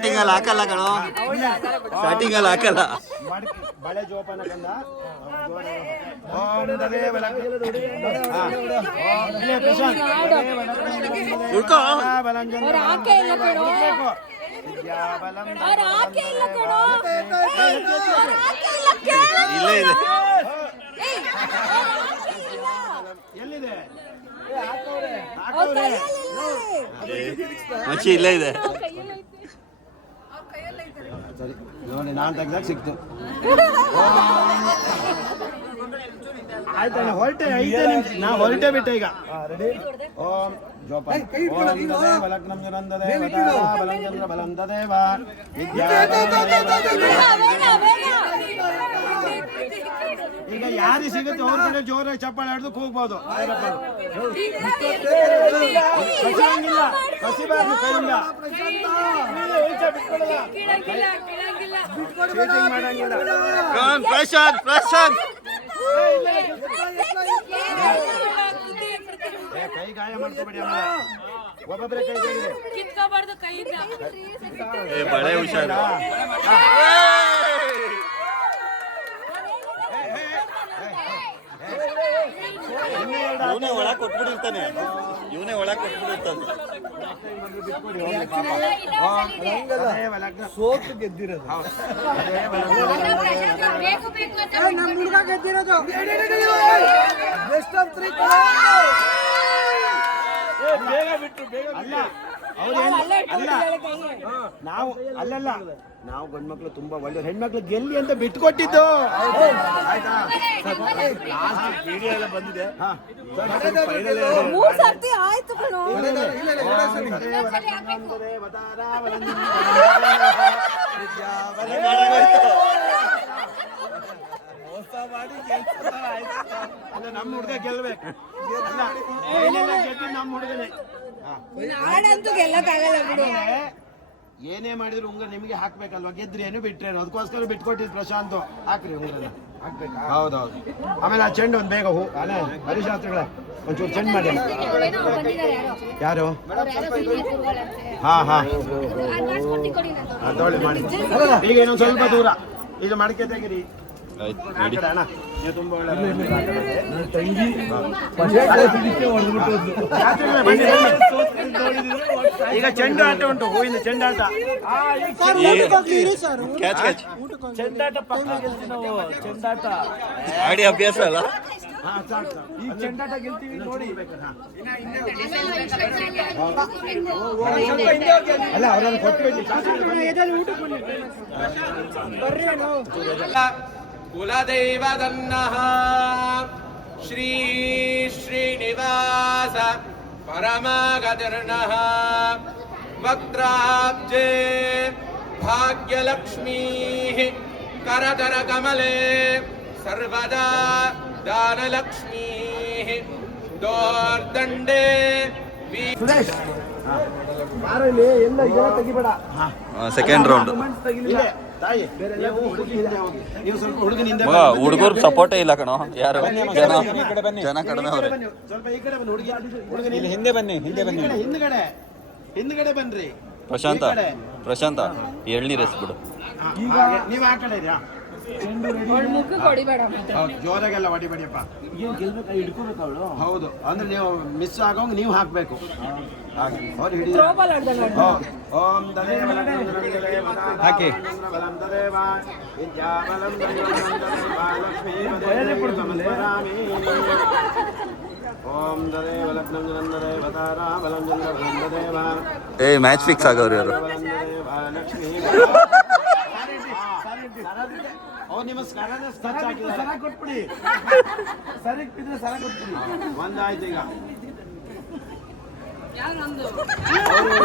Starting ಅಲ್ಲಿ ಹಾಕಲ್ಲ ಕಣೋ, ಸ್ಟಾರ್ಟಿಂಗ್ ಅಲ್ಲಿ ಹಾಕಲ್ಲ. ಬಳೆ ಜೋಪಾನ ಕಂದ. ಓಂ ತದೇವ ಇಲ್ಲೇ ಇದೆ. ಎಲ್ಲಿದೆ ಮಚ್ಚಿ ಇಲ್ಲೇ ಇದೆ. ಸರಿ ನೋಡಿ, ನಾನು ತೆಗ್ದಾಗ ಸಿಕ್ತು. ಆಯ್ತಣ್ಣ, ಹೊರಟೆ 5 ನಿಮಿಷ. ನಾ ಹೊರಟೆ ಬಿಟ್ಟೆ ಈಗ. ರೆಡಿ? ಓಂ ಜೋಪಾನ. ಓಂ ತದೇವ ಲಗ್ನಂ ಜರಂದದೆ ಬಲಂಚಂದ್ರ ಬಲಂ ತದೇವ ಈಗ ಯಾರಿಗೆ ಸಿಗುತ್ತೆ ಅವ್ರ ಕಡೆ ಜೋರಾಗಿ ಚಪ್ಪಾಳೆ ಹಿಡಿದು ಕೂಗ್ಬೋದು. ಕಸಿಯಂಗಿಲ್ಲ, ಕಸಿಬಾರ್ದು ಕೈಯಿಂದ. ಚೀಟಿಂಗ್ ಮಾಡಂಗಿಲ್ಲ. ಪ್ರಶಾಂತ್ ಪ್ರಶಾಂತ್ ಕೈ ಗಾಯ ಮಾಡ್ಕೋಬೇಡಿ. ಒಬ್ಬೊಬ್ಬರೇ ಕೈ ತೆಗಿದೆ. ಕಿತ್ಕೋಬಾರ್ದು ಕೈಯಿಂದ. ಬಳೆ ಹುಷಾರು. ಇವನೇ ಒಳಗೆ ಕೊಟ್ಬಿಟ್ಟಿರ್ತಾನೆ, ಇವನೇ ಒಳಗೆ ಕೊಟ್ಬಿಟ್ಟಿರ್ತಾನೆ. ಸೋತು ಗೆದ್ದಿರೋದು. ನಮ್ಮ ಹುಡುಗ ಗೆದ್ದಿರೋದು. Best of 3. ಬೇಗ ಬಿಟ್ಟು ಬೇಗ ಅಲ್ಲ, ಅಲ್ಲ ನಾವು ಅಲ್ಲಲ್ಲ, ನಾವು ಗಂಡ್ಮಕ್ಳು ತುಂಬಾ ಒಳ್ಳೆ, ಹೆಣ್ಮಕ್ಳು ಗೆಲ್ಲಿ ಅಂತ ಬಿಟ್ಕೊಟ್ಟಿದ್ದು. ಆಯ್ತಾ? ಎಲ್ಲ ಬಂದಿದೆ. ಆಯ್ತು ಕಣೋ. ಅಲ್ಲ, ನಮ್ಮ ಹುಡುಗ ಗೆಲ್ಬೇಕು. ನಮ್ಮ ಹುಡುಗನೇ. ನಾನಂತೂ ಗೆಲ್ಲಕ್ಕಾಗಲ್ಲ ಬಿಡು. ಏನೇ ಮಾಡಿದ್ರು ಉಂಗುರ ನಿಮಗೆ ಹಾಕ್ಬೇಕಲ್ವಾ? ಗೆದ್ರೇನು ಬಿಟ್ರೇನು, ಅದಕ್ಕೋಸ್ಕರ ಬಿಟ್ಕೊಟ್ಟಿದ್ ಪ್ರಶಾಂತ್. ಹಾಕ್ರಿ ಉಂಗುರನ, ಹಾಕ್ಬೇಕು. ಹೌದೌದು. ಆಮೇಲೆ ಆ ಚೆಂಡು ಒಂದು ಬೇಗ ಅಲ್ಲ ಹರಿಶಾಸ್ತ್ರಿಗಳ ಒಂಚೂರು ಚೆಂಡು ಮಾಡಿ. ಯಾರು? ಹಾ ಹಾ ತಗೊಳ್ಳಿ ಮಾಡಿ. ಈಗ ಇನ್ನೊಂದು ಸ್ವಲ್ಪ ದೂರ ಇದು ಮಡಿಕೆ ತೆಗಿರಿ. ಅಣ್ಣ ನೀವು ತುಂಬಾ ಒಳ್ಳೆ. ಈಗ ಚೆಂಡು ಆಟ ಉಂಟು, ಹೂವಿನ ಚೆಂಡಾಟ. ಚೆಂಡಾಟ ಚೆಂಡಾಟ ಆಡಿ ಅಭ್ಯಾಸ ಅಲ್ಲ. ಈ ಚೆಂಡಾಟ ಗೆಲ್ತೀವಿ ನೋಡಿ. ಅಲ್ಲ ಅವರನ್ನು ಕೊಟ್ಟು ಕುಲದೈವದನ್ನಃ ಶ್ರೀ ಶ್ರೀನಿವಾಸ ಪರಮಾಗತಿರ್ನಃ ವಕ್ತ್ರಾಬ್ಜೆ ಭಾಗ್ಯಲಕ್ಷ್ಮೀ ಕರದರ ಕಮಲೆ ಸರ್ವದಾ ದಾನಲಕ್ಷ್ಮೀ ದೋರ್ದಂಡೆ ಎಲ್ಲ ಈಗ ತೆಗಿಬೇಡ. Second round. ಹುಡುಗರು ಸಪೋರ್ಟೇ ಇಲ್ಲ ಕಣೋ, ಯಾರು ಜನ ಕಡಿಮೆ ಅವ್ರೆ. ಸ್ವಲ್ಪ ಈ ಕಡೆ ಬನ್ನಿ, ಹುಡುಗಿ ಹಿಂದೆ ಬನ್ನಿ, ಹಿಂದೆ ಬನ್ನಿ, ಹಿಂದ್ಗಡೆ ಬನ್ರಿ. ಪ್ರಶಾಂತ ಎಳ್ನೀರು ಎಸ್ಬಿಡು. ನೀವು ಆ ಕಡೆ ಇದ್ಯಾ? ಜೋರಾಗೆಲ್ಲ ಹೊಡಿಬೇಡಿಯಪ್ಪ. ಹೌದು, ಅಂದ್ರೆ ನೀವು ಮಿಸ್ ಆಗೋಂಗ್ ನೀವು ಹಾಕ್ಬೇಕು. ಹಾಕಿ ಏ ಮ್ಯಾಚ್ ಫಿಕ್ಸ್ ಆಗೋರು ಯಾರು? ನಿಮ್ಮ ಸರ ಕೊಟ್ಬಿಡಿ. ಸರಿಗೆ ಬಿದ್ರೆ ಸರ ಕೊಟ್ಬಿಡಿ. ಒಂದಾಯ್ತು ಈಗ.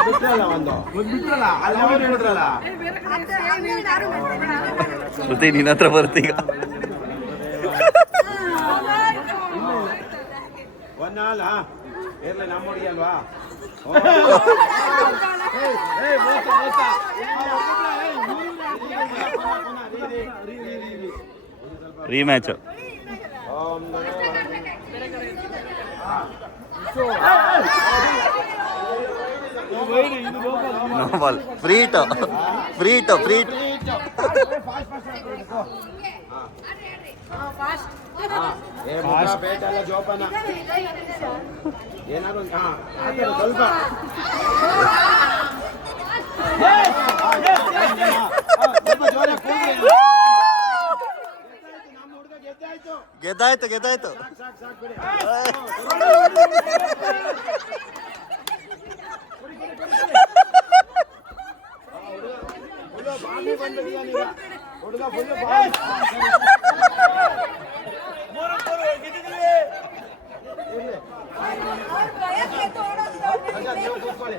ಬಿಟ್ರಲ್ಲ, ಒಂದು ಬಿಟ್ರಲ್ಲ, ಅಲ್ಲಿ ಅವರು ಹೇಳಿದ್ರಲ್ಲ. ಶ್ರುತಿ ನಿನ್ನ ಹತ್ರ ಬರ್ತೀಗ. ಒಂದಾಲ ಇರ್ಲಿ, ನಮ್ಮ ಹುಡುಗಿ ಅಲ್ವಾ? Rematch. No ball free hit free hit free hit ಬೇಟ ಎಲ್ಲ ಜೋಪಾನ ಏನಾದ್ರು ಸ್ವಲ್ಪ ಜೋರ ಗೆದ್ದಾಯ್ತು ಗೆದ್ದಾಯ್ತು ಹುಡುಗ ಫುಲ್ ಕೂತ್ಕೊಳ್ಳಿ